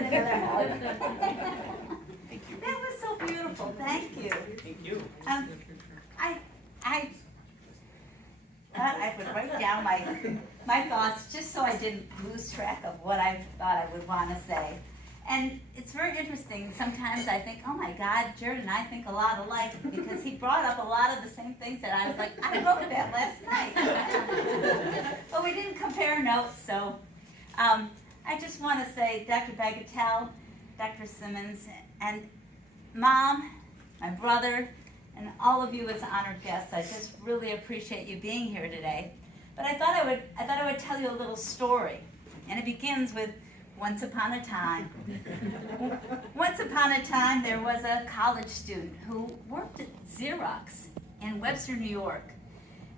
get another hug. Thank you. That was so beautiful, thank you. Thank you. I thought I would write down my thoughts just so I didn't lose track of what I thought I would want to say. And it's very interesting. Sometimes I think, oh my God, Jared and I think a lot alike, because he brought up a lot of the same things that I was like, I wrote that last night. But we didn't compare notes, so I just want to say, Dr. Bagatelle, Dr. Simmons, and Mom, my brother, and all of you as honored guests, I just really appreciate you being here today. But I thought I would tell you a little story, and it begins with once upon a time. Once upon a time, there was a college student who worked at Xerox in Webster, New York.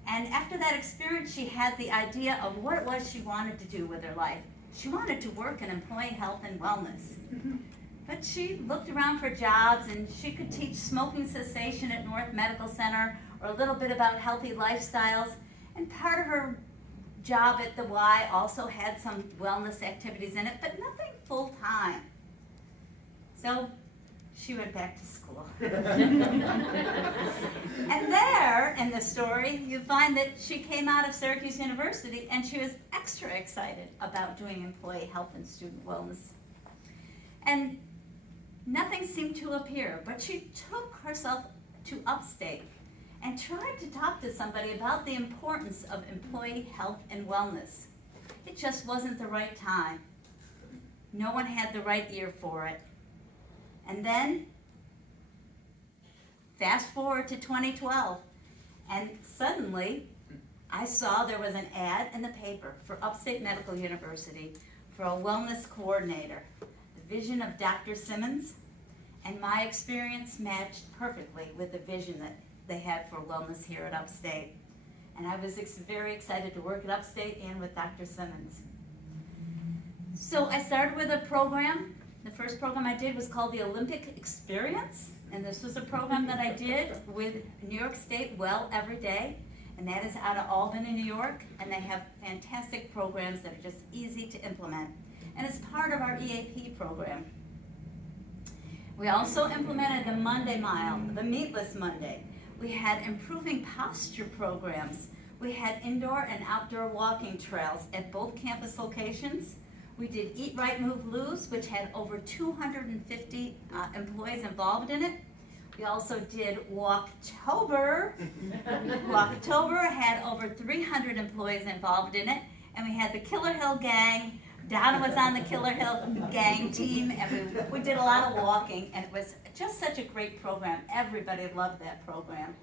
And after that experience, she had the idea of what it was she wanted to do with her life. She wanted to work in employee health and wellness. But she looked around for jobs, and she could teach smoking cessation at North Medical Center, or a little bit about healthy lifestyles. And part of her job at the Y also had some wellness activities in it, but nothing full time. So she went back to school. And there, in the story, you find that she came out of Syracuse University and she was extra excited about doing employee health and student wellness. And nothing seemed to appear, but she took herself to upstate and tried to talk to somebody about the importance of employee health and wellness. It just wasn't the right time. No one had the right ear for it. And then, fast forward to 2012, and suddenly I saw there was an ad in the paper for Upstate Medical University for a wellness coordinator. The vision of Dr. Simmons and my experience matched perfectly with the vision that they had for wellness here at Upstate. And I was very excited to work at Upstate and with Dr. Simmons. So I started with a program. The first program I did was called the Olympic Experience. And this was a program that I did with New York State Well Every Day. And that is out of Albany, New York. And they have fantastic programs that are just easy to implement. And it's part of our EAP program. We also implemented the Monday Mile, the Meatless Monday. We had improving posture programs. We had indoor and outdoor walking trails at both campus locations. We did Eat Right, Move, Lose, which had over 250 employees involved in it. We also did Walktober. Walktober had over 300 employees involved in it. And we had the Killer Hill Gang. Donna was on the Killer Hill Gang team, and we did a lot of walking, and it was just such a great program. Everybody loved that program.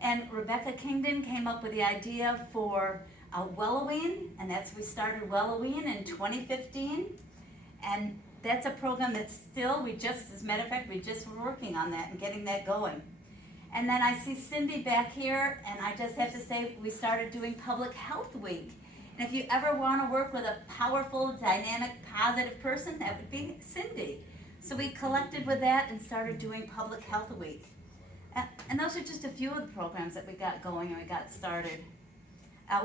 And Rebecca Kingdon came up with the idea for Welloween, and we started Welloween in 2015, and that's a program that still, as a matter of fact, we just were working on that and getting that going. And then I see Cindy back here, and I just have to say, we started doing Public Health Week. And if you ever want to work with a powerful, dynamic, positive person, that would be Cindy. So we collected with that and started doing Public Health Week. And those are just a few of the programs that we got going and we got started.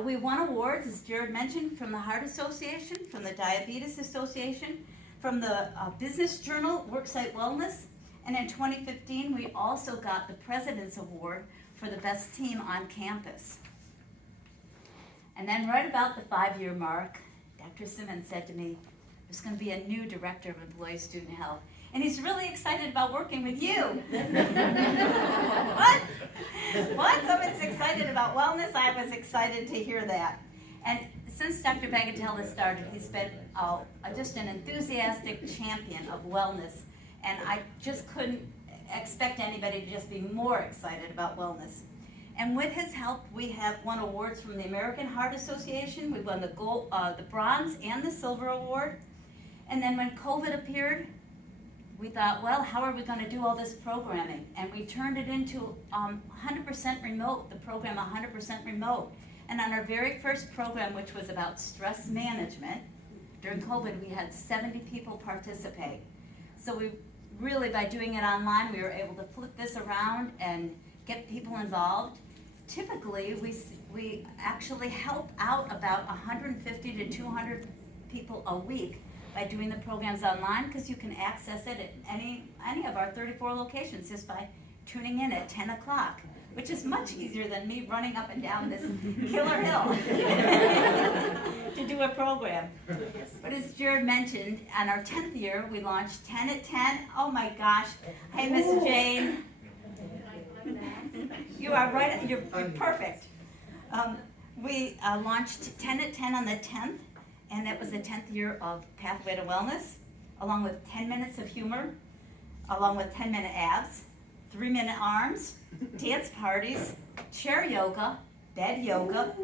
We won awards, as Jared mentioned, from the Heart Association, from the Diabetes Association, from the Business Journal Worksite Wellness, and in 2015 we also got the President's Award for the best team on campus. And then right about the 5-year mark, Dr. Simmons said to me, there's going to be a new director of employee student health. And he's really excited about working with you. What? What? Someone's excited about wellness? I was excited to hear that. And since Dr. Bagatelle has started, he's been just an enthusiastic champion of wellness. And I just couldn't expect anybody to just be more excited about wellness. And with his help, we have won awards from the American Heart Association. We won the gold, the bronze and the silver award. And then when COVID appeared, we thought, well, how are we going to do all this programming? And we turned it into 100% remote, the program 100% remote. And on our very first program, which was about stress management, during COVID, we had 70 people participate. So we really, by doing it online, we were able to flip this around and get people involved. Typically, we actually help out about 150 to 200 people a week by doing the programs online, because you can access it at any of our 34 locations just by tuning in at 10 o'clock, which is much easier than me running up and down this killer hill to do a program. But as Jared mentioned, on our 10th year, we launched 10 at 10. Oh my gosh. Hey, Miss Jane. You are right, you're perfect. We launched 10 at 10 on the 10th, and that was the 10th year of Pathway to Wellness, along with 10 minutes of humor, along with 10-minute abs, 3-minute arms, dance parties, chair yoga, bed yoga,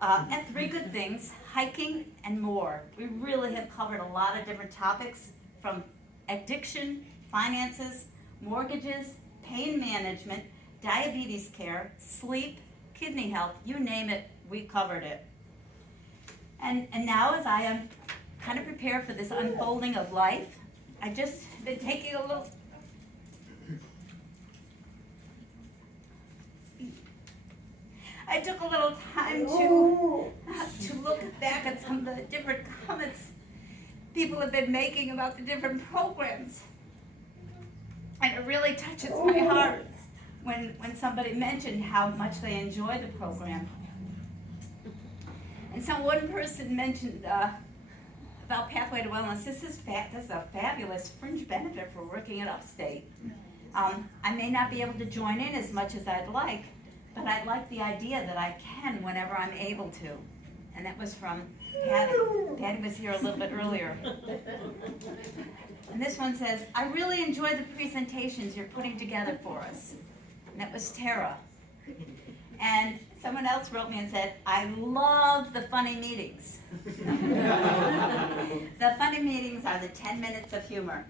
and 3 good things, hiking, and more. We really have covered a lot of different topics, from addiction, finances, mortgages, pain management, diabetes care, sleep, kidney health, you name it, we covered it. And now, as I am kind of prepared for this unfolding of life, I just been taking a little I took a little time to look back at some of the different comments people have been making about the different programs. And it really touches my heart when somebody mentioned how much they enjoy the program. And so one person mentioned about Pathway to Wellness. This is a fabulous fringe benefit for working at Upstate. I may not be able to join in as much as I'd like, but I like the idea that I can whenever I'm able to. And that was from Patty. Patty was here a little bit earlier. And this one says, I really enjoy the presentations you're putting together for us. And that was Tara. And someone else wrote me and said, I love the funny meetings. The funny meetings are the 10 minutes of humor.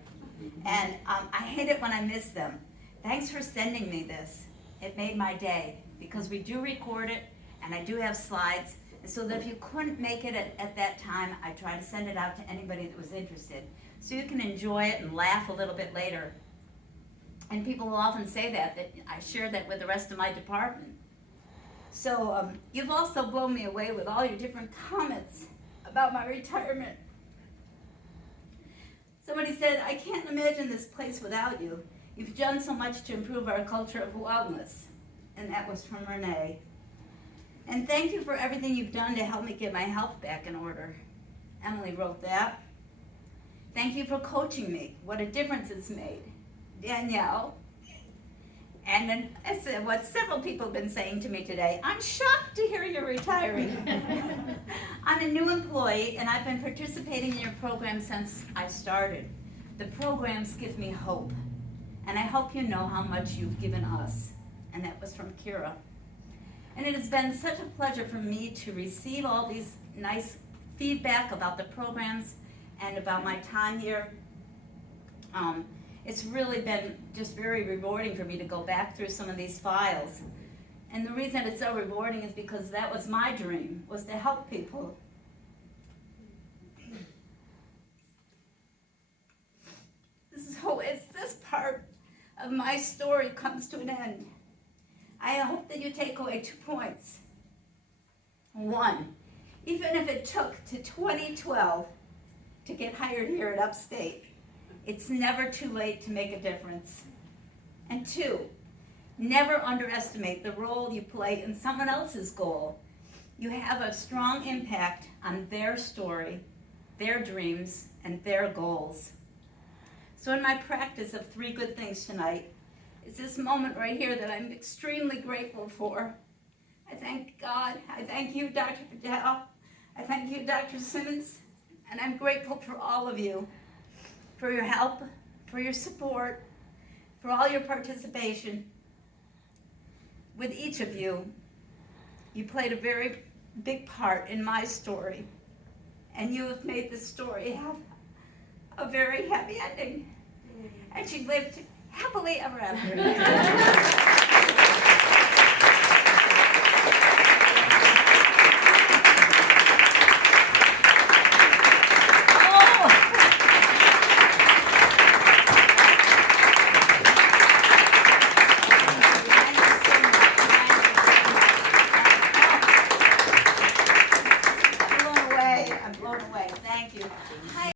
And I hate it when I miss them. Thanks for sending me this. It made my day, because we do record it, and I do have slides, so that if you couldn't make it at that time, I try to send it out to anybody that was interested, so you can enjoy it and laugh a little bit later. And people will often say that I share that with the rest of my department. So you've also blown me away with all your different comments about my retirement. Somebody said, I can't imagine this place without you. You've done so much to improve our culture of wellness. And that was from Renee. And thank you for everything you've done to help me get my health back in order. Emily wrote that. Thank you for coaching me. What a difference it's made. Danielle. And then I said what several people have been saying to me today. I'm shocked to hear you're retiring. I'm a new employee, and I've been participating in your program since I started. The programs give me hope. And I hope you know how much you've given us. And that was from Kira. And it has been such a pleasure for me to receive all these nice feedback about the programs and about my time here. It's really been just very rewarding for me to go back through some of these files. And the reason it's so rewarding is because that was my dream, was to help people. As this part of my story comes to an end, I hope that you take away 2 points. 1, even if it took to 2012 to get hired here at Upstate, it's never too late to make a difference. And 2, never underestimate the role you play in someone else's goal. You have a strong impact on their story, their dreams, and their goals. So in my practice of 3 good things tonight, it's this moment right here that I'm extremely grateful for. I thank God. I thank you, Dr. Patel. I thank you, Dr. Simmons. And I'm grateful for all of you, for your help, for your support, for all your participation. With each of you, you played a very big part in my story. And you have made this story have a very happy ending. And she lived happily ever after.